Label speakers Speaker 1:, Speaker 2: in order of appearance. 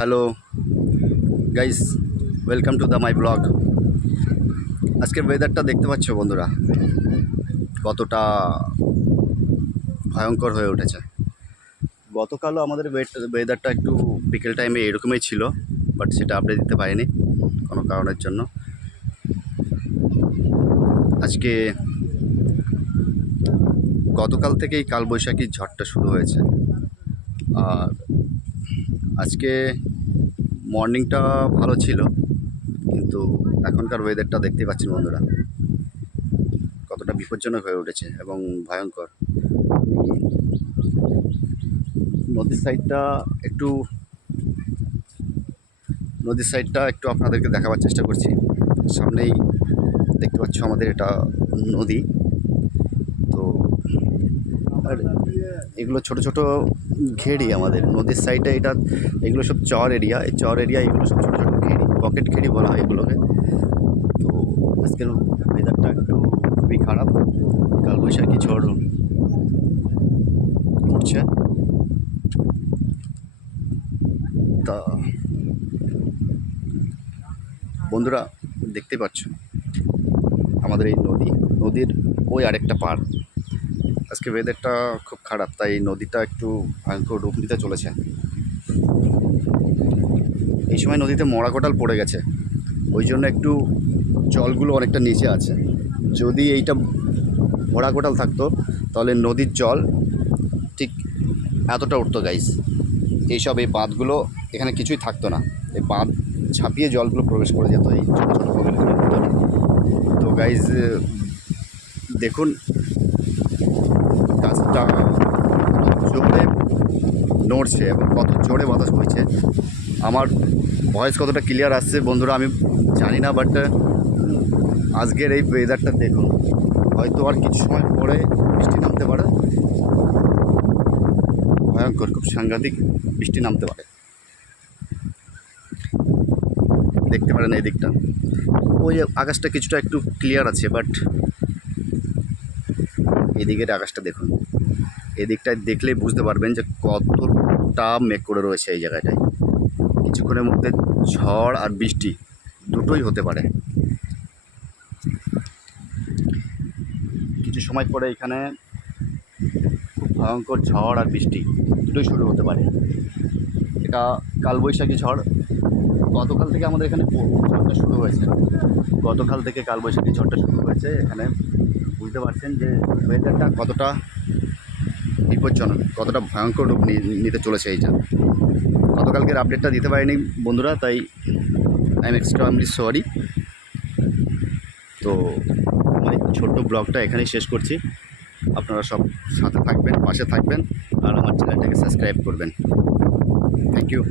Speaker 1: Hello guys welcome to the my blog আজকের ওয়েদারটা দেখতে পাচ্ছ বন্ধুরা? কতটা ভয়ঙ্কর হয়ে উঠেছে। গতকালও আমাদের ওয়েদারটা একটু বিকেল টাইমে এরকমই ছিল বাট সেটা আপডেট দিতে পারিনি কোনো কারণের জন্য। আজকে গতকাল থেকেই কালবৈশাখী ঝড়টা শুরু হয়েছে। আর আজকে মর্নিংটা ভালো ছিল, কিন্তু এখনকার ওয়েদারটা দেখতে পাচ্ছেন বন্ধুরা। কতটা বিপজ্জনক হয়ে উঠেছে এবং ভয়ঙ্কর। নদীর সাইডটা একটু, নদীর সাইডটা একটু আপনাদেরকে দেখাবার চেষ্টা করছি। সামনেই দেখতে পাচ্ছ আমাদের এটা নদী। তো আর এগুলো ছোট ছোট ঘেরি আমাদের। নদীর সাইডে এটা, এগুলো সব চর এরিয়া এই চর এরিয়া এগুলো সব ছোটো ছোটো ঘেরি পকেট ঘেরি বলা হয় এগুলোকে। তো আজকের ওয়েদারটা একটু খুবই খারাপ। কালবৈশাখী ঝড় উঠছে। তা বন্ধুরা, দেখতে পাচ্ছ? আমাদের এই নদী, নদীর ওই আরেকটা পাড়। আজকে ওয়েদারটা খুব খারাপ, তাই নদীটা একটু ভয়ঙ্কর রূপ নিতে চলেছে। এই সময় নদীতে মরা কোটাল পড়ে গেছে, ওই জন্য একটু জলগুলো অনেকটা নিচে আছে। যদি এইটা মরা কোটাল থাকতো, তাহলে নদীর জল ঠিক এতটা উঠতো গাইস এইসব এই বাঁধগুলো এখানে কিছুই থাকতো না। এই বাঁধ ঝাঁপিয়ে জলগুলো প্রবেশ করে যেত এই ছোটো ছোটো তো গাইজ দেখুন গাছটা জোরে নড়ছে এবং কত জোরে বাতাস বইছে। আমার ভয়েস কতটা ক্লিয়ার আসছে বন্ধুরা আমি জানি না বাট আজকের এই ওয়েদারটা দেখুন। হয়তো আর কিছু সময় পরে বৃষ্টি নামতে পারে। ভয়ঙ্কর, খুব সাংঘাতিক বৃষ্টি নামতে পারে। দেখতে পারেন এই দিকটা। ওই আকাশটা কিছুটা একটু ক্লিয়ার আছে বাট এদিকের আকাশটা দেখুন। এদিকটায় দেখলেই বুঝতে পারবেন যে কতটা মেঘ করে রয়েছে এই জায়গাটায়। কিছুক্ষণের মধ্যে ঝড় আর বৃষ্টি দুটোই হতে পারে। কিছু সময় পরে এখানে খুব ভয়ঙ্কর ঝড় আর বৃষ্টি দুটোই শুরু হতে পারে। এটা কালবৈশাখী ঝড়। গতকাল থেকে আমাদের এখানে ঝড়টা শুরু হয়েছে। গতকাল থেকে কালবৈশাখী ঝড়টা শুরু হয়েছে। এখানে বুঝতে পারছেন যে ওয়েদারটা কতটা বিপজ্জনক, কতটা ভয়ঙ্কর রূপ নিতে চলেছে এইটা। গতকালকের আপডেটটা দিতে পারিনি বন্ধুরা, তাই আই এম এক্সট্রিমলি সরি তো আমার ছোট্ট ব্লগটা এখানেই শেষ করছি। আপনারা সব সাথে থাকবেন, পাশে থাকবেন, আর আমার চ্যানেলটাকে সাবস্ক্রাইব করবেন। Thank you